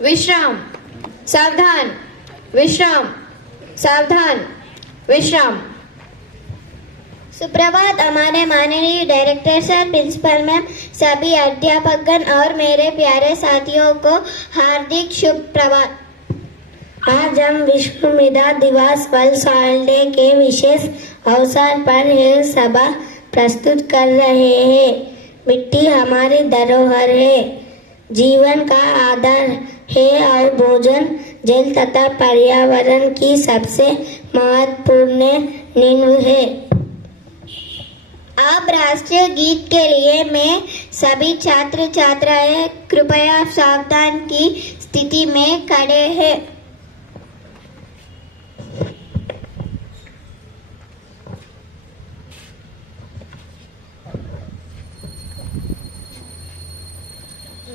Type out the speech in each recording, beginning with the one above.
विश्राम, सावधान, विश्राम, सावधान, विश्राम। सुप्रभात हमारे माननीय डायरेक्टर सर, प्रिंसिपल मैम, सभी अध्यापकगण और मेरे प्यारे साथियों को हार्दिक शुभ प्रभात। आज हम विश्व मृदा दिवस वर्ल्ड सॉइल डे के विशेष अवसर पर यह सभा प्रस्तुत कर रहे हैं। मिट्टी हमारी धरोहर है, जीवन का आधार है और भोजन, जल तथा पर्यावरण की सबसे महत्वपूर्ण नींव है। अब राष्ट्रीय गीत के लिए मैं सभी छात्र छात्राएं कृपया सावधान की स्थिति में खड़े हैं।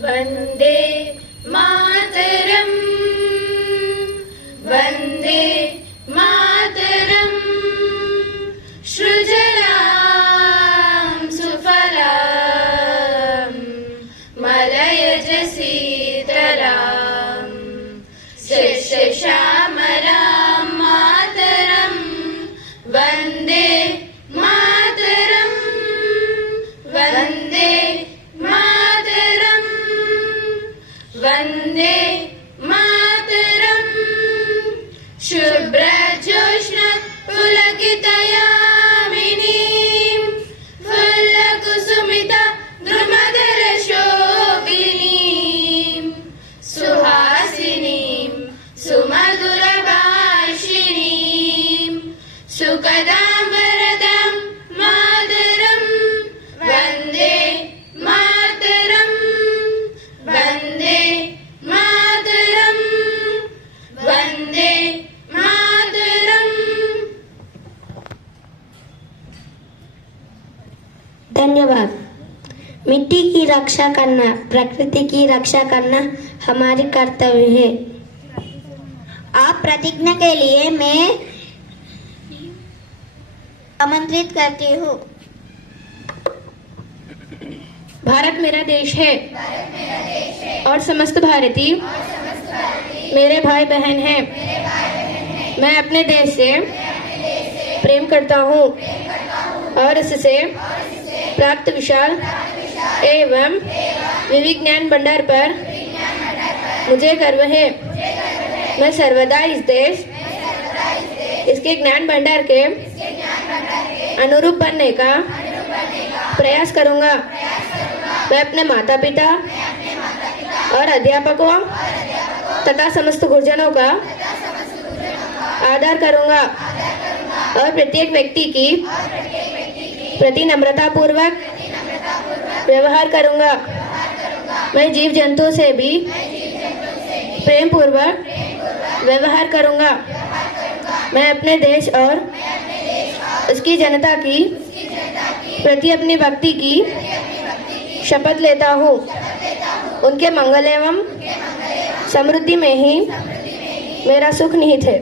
वंदे मातरम, वंदे मातरम, सृजनां सुफलां मलयज शीतलां, शस्यश्यामलां मातरं, वंदे मातरं, वंदे मातरं, वंदे मातरं, शुभ्रजोत्स्ना पुलकितयामिनीं, फुल्लकुसुमिता द्रुमधरशोभिनीं, सुहासिनीं सुमधुरभाषिणीं, सुखदां वरदां मातरं, वन्दे मातरं, वन्दे मातरं, वन्दे मातरं। धन्यवाद। मिट्टी की रक्षा करना, प्रकृति की रक्षा करना हमारी कर्तव्य है। आप प्रतिज्ञा के लिए मैं आमंत्रित करती हूँ। भारत मेरा देश है और समस्त भारतीय मेरे भाई बहन हैं। मैं अपने देश से प्रेम करता हूँ और इससे प्राप्त विशाल एवं विविध ज्ञान भंडार पर मुझे गर्व है। मैं सर्वदा इस देश, इसके ज्ञान भंडार के अनुरूप बनने का प्रयास करूंगा। मैं अपने माता पिता और अध्यापकों तथा समस्त गुरुजनों का आदर करूंगा और प्रत्येक व्यक्ति की प्रति नम्रता पूर्वक व्यवहार करूंगा। मैं जीव जंतुओं से भी प्रेम पूर्वक व्यवहार करूंगा। मैं अपने देश और उसकी जनता की प्रति अपनी भक्ति की शपथ लेता हूँ। उनके मंगल एवं समृद्धि में ही मेरा सुख निहित है।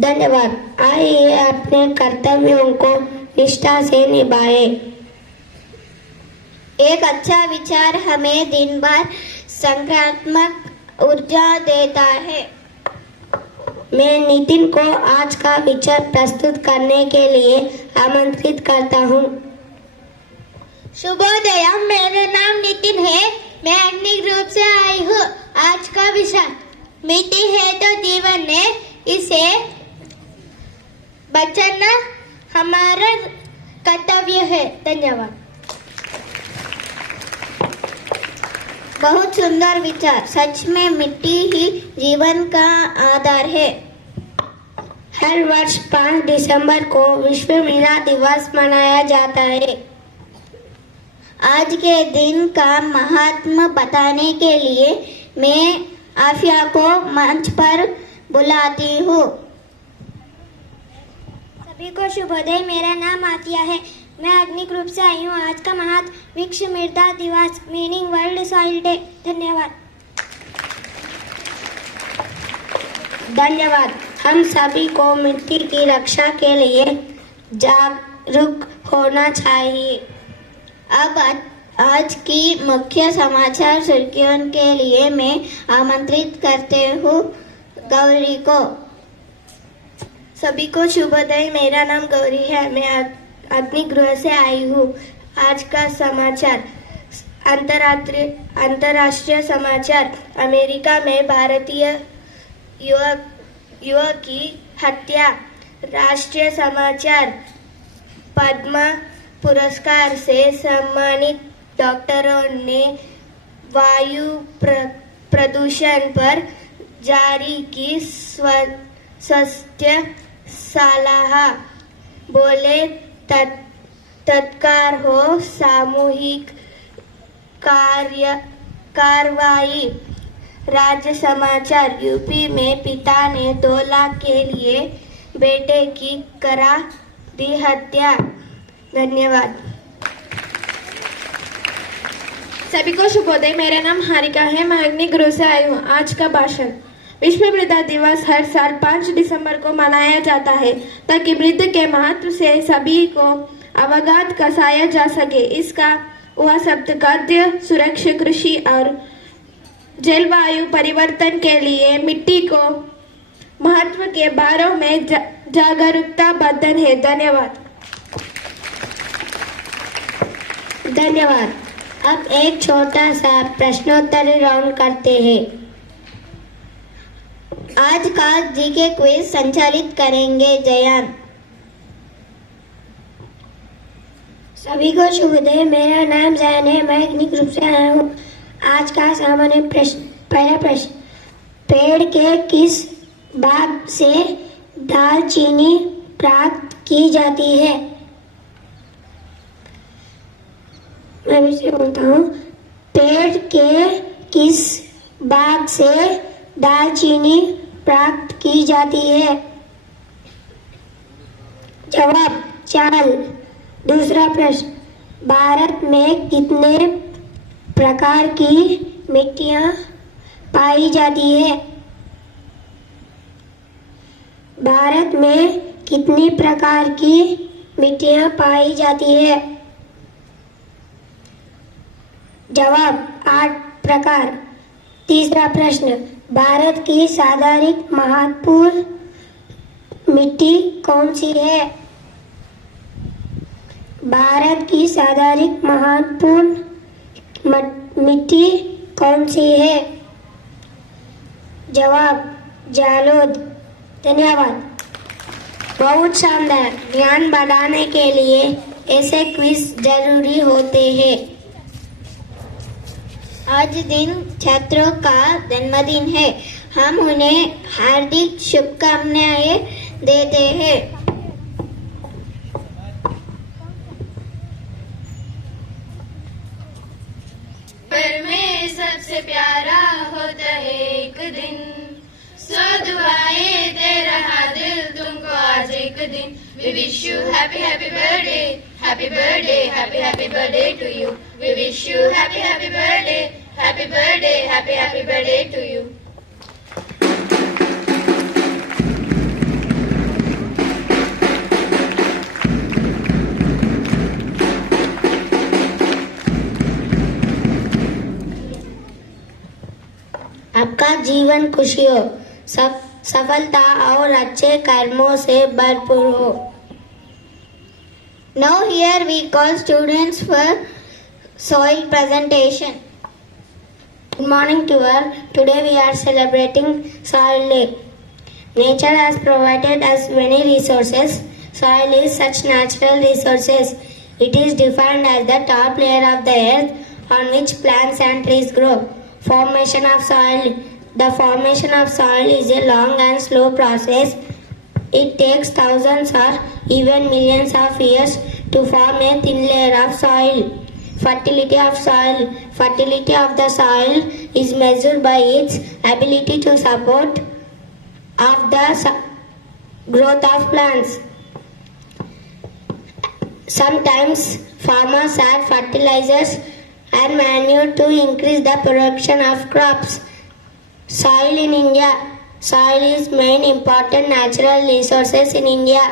धन्यवाद। आइए अपने कर्तव्यों को निष्ठा से निभाए। एक अच्छा विचार हमें दिन भर सकारात्मक ऊर्जा देता है। मैं नितिन को आज का विचार प्रस्तुत करने के लिए आमंत्रित करता हूँ। शुभोदय, मेरा नाम नितिन है। मैं अग्नि ग्रुप से आई हूँ। आज का विषय मिट्टी है तो जीवन है, इसे बचाना हमारा कर्तव्य है। धन्यवाद। बहुत सुंदर विचार। सच में मिट्टी ही जीवन का आधार है। हर वर्ष 5 दिसंबर को विश्व मृदा दिवस मनाया जाता है। आज के दिन का महत्व बताने के लिए मैं आफिया को मंच पर बुलाती हूँ। सभी को शुभोदय। मेरा नाम आतिया है। मैं अग्नि ग्रुप से आई हूँ। आज का महत्व विश्व मृदा दिवस मीनिंग वर्ल्ड सॉइल डे। धन्यवाद। धन्यवाद। हम सभी को मिट्टी की रक्षा के लिए जागरूक होना चाहिए। अब आज की मुख्य समाचार सुर्खियों के लिए मैं आमंत्रित करते हूँ गौरी को। सभी को शुभोदय। मेरा नाम गौरी है। मैं अग्निगृह से आई हूँ। आज का समाचार अंतर्राष्ट्रीय समाचार। अमेरिका में भारतीय युवक की हत्या। राष्ट्रीय समाचार। पद्म पुरस्कार से सम्मानित डॉक्टरों ने वायु प्रदूषण पर जारी की स्वास्थ्य सलाह। बोले तत्कार हो सामूहिक कार्रवाई। राज्य समाचार। यूपी में पिता ने 2 लाख के लिए बेटे की करा दी हत्या। धन्यवाद। सभी को शुभोदय। मेरा नाम हारिका है। मैं अग्निगृह से आई हूँ। आज का भाषण। विश्व वृद्धा दिवस हर साल 5 दिसंबर को मनाया जाता है ताकि वृद्ध के महत्व से सभी को अवगत कराया जा सके। इसका वह शब्द खाद्य सुरक्षा, कृषि और जलवायु परिवर्तन के लिए मिट्टी को महत्व के बारे में जागरूकता बर्तन है। धन्यवाद। अब एक छोटा सा प्रश्नोत्तरी राउंड करते हैं। आज का जीके क्विज संचालित करेंगे जयान। सभी को शुभोदय। मेरा नाम जैन है। मैं अग्निगृह से आया हूँ। आज का सामान्य प्रश्न। पहला प्रश्न, पेड़ के किस भाग से दालचीनी प्राप्त की जाती है? मैं भी से बोलता हूँ, पेड़ के किस भाग से दालचीनी प्राप्त की जाती है? जवाब चाल। दूसरा प्रश्न, भारत में कितने प्रकार की मिट्टियाँ पाई जाती है? भारत में कितनी प्रकार की मिट्टियाँ पाई जाती है? जवाब 8 प्रकार। तीसरा प्रश्न, भारत की सर्वाधिक महत्वपूर्ण मिट्टी कौन सी है? भारत की सर्वाधिक महत्वपूर्ण मिट्टी कौन सी है? जवाब जालोद। धन्यवाद। बहुत शानदार। ज्ञान बढ़ाने के लिए ऐसे क्विज जरूरी होते हैं। आज दिन छात्रों का जन्मदिन है। हम उन्हें हार्दिक शुभकामनाएं देते हैं। पर में सबसे प्यारा होता है एक दिन, सो दुआएं दे रहा दिल तुमको आज एक दिन। We wish you happy happy birthday, happy birthday, happy happy birthday to you. We wish you happy happy birthday, happy birthday, happy happy birthday to you. आपका जीवन खुशियों, सफलता और अच्छे कर्मों से भरपूर हो। Now here we call students for soil presentation. Good morning to all. Today we are celebrating Soil Day. Nature has provided us many resources. Soil is such natural resources. It is defined as the top layer of the earth on which plants and trees grow. Formation of soil. The formation of soil is a long and slow process. It takes thousands or even millions of years to form a thin layer of soil. Fertility of soil. Fertility of the soil is measured by its ability to support of the growth of plants. Sometimes farmers add fertilizers and manure to increase the production of crops. Soil in India. Soil is main important natural resources in India.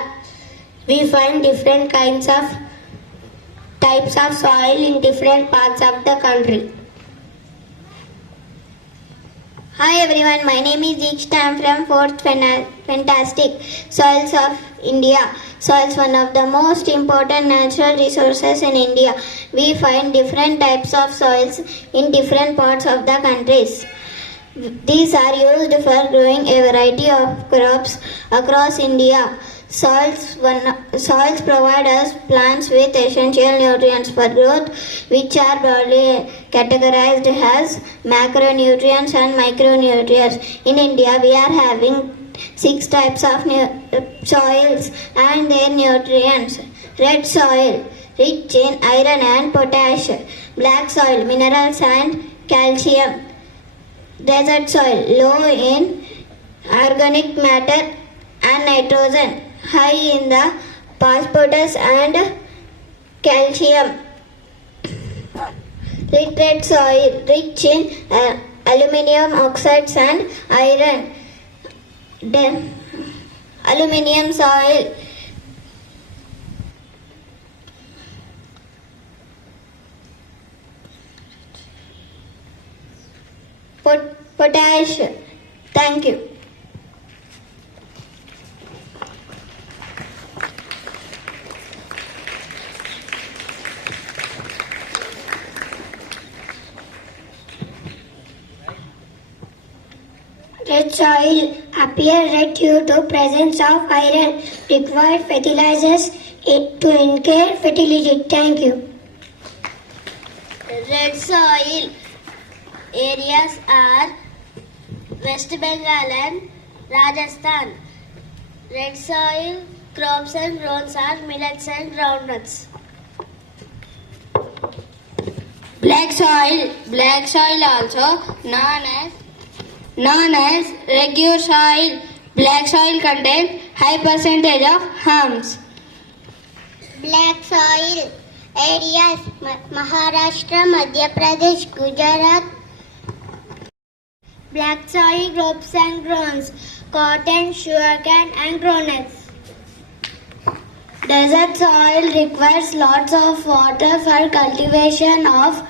We find different kinds of types of soil in different parts of the country. Hi everyone, my name is Deekshita. I am from 4th Fantastic Soils of India. Soils, one of the most important natural resources in India. We find different types of soils in different parts of the countries. These are used for growing a variety of crops across India. Soils provide us plants with essential nutrients for growth, which are broadly categorized as macronutrients and micronutrients. In India, we are having 6 types of soils and their nutrients. Red soil, rich in iron and potash. Black soil, minerals and calcium. Desert soil, low in organic matter and nitrogen, high in the phosphorus and calcium. Literate soil, rich in aluminium oxides and iron. Aluminium soil, potash. Thank you. Red soil appear red due to presence of iron. Required fertilizers to encourage fertility. Thank you. Red soil areas are West Bengal and Rajasthan. Red soil crops and grounds are millets and groundnuts. Black soil also known as regular soil. Black soil contains high percentage of humus. Black soil areas Maharashtra, Madhya Pradesh, Gujarat. Black soil crops and grounds cotton, sugarcane and groundnuts. Desert soil requires lots of water for cultivation of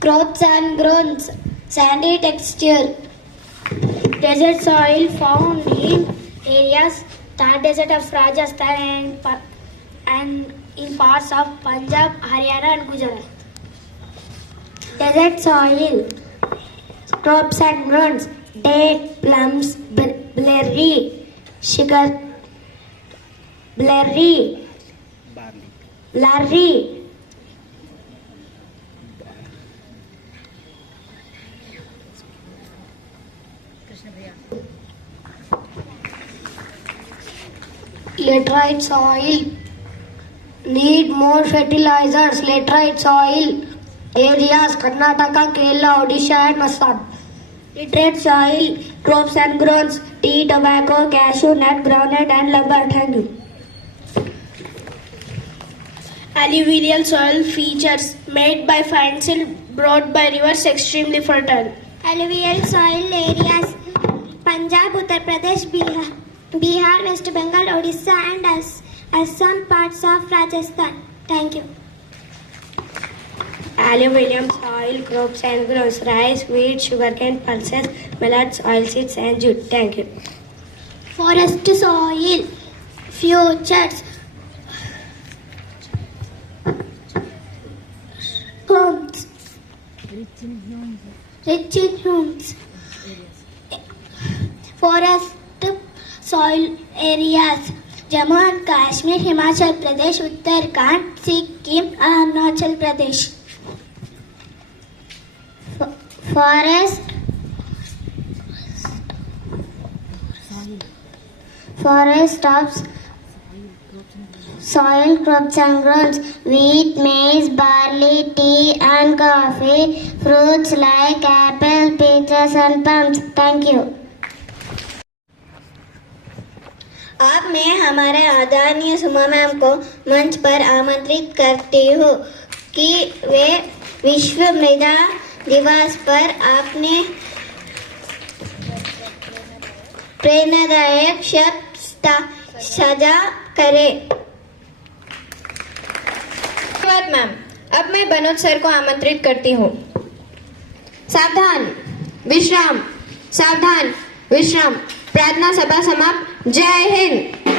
crops and grounds. Sandy texture. Desert soil found in areas Thar Desert of Rajasthan and in parts of Punjab, Haryana and Gujarat. Desert soil crops and grounds: date, plums, berry, sugar, barley. Laterite soil need more fertilizers. Laterite soil areas Karnataka, Kerala, Odisha and Assam. Literate soil crops and grounds: tea, tobacco, cashew nut, groundnut and lumber. Thank you. Alluvial soil features made by fine silt brought by rivers, extremely fertile. Alluvial soil areas Punjab, Uttar Pradesh, Bihar, West Bengal, Odisha and Assam, parts of Rajasthan. Thank you. Alluvial soil crops and grounds: rice, wheat, sugarcane, pulses, millets, oilseeds and jute. Thank you. Forest soil features Homes. rich in humus. Forest soil areas Jammu and Kashmir, Himachal Pradesh, Uttarakhand, Sikkim, Arunachal Pradesh. Forest of soil crops and grounds: wheat, maize, barley, tea and coffee. Fruits like apple, peaches and plums. Thank you. अब मैं हमारे आदरणीय सुमा ma'am को मंच पर आमंत्रित करती हूँ कि वे विश्व मृदा दिवस पर आपने प्रेरणादायक शब्द साझा करें। धन्यवाद मैम। अब मैं बनोज सर को आमंत्रित करती हूँ। सावधान, विश्राम, सावधान, विश्राम। प्रार्थना सभा समाप्त। जय हिंद।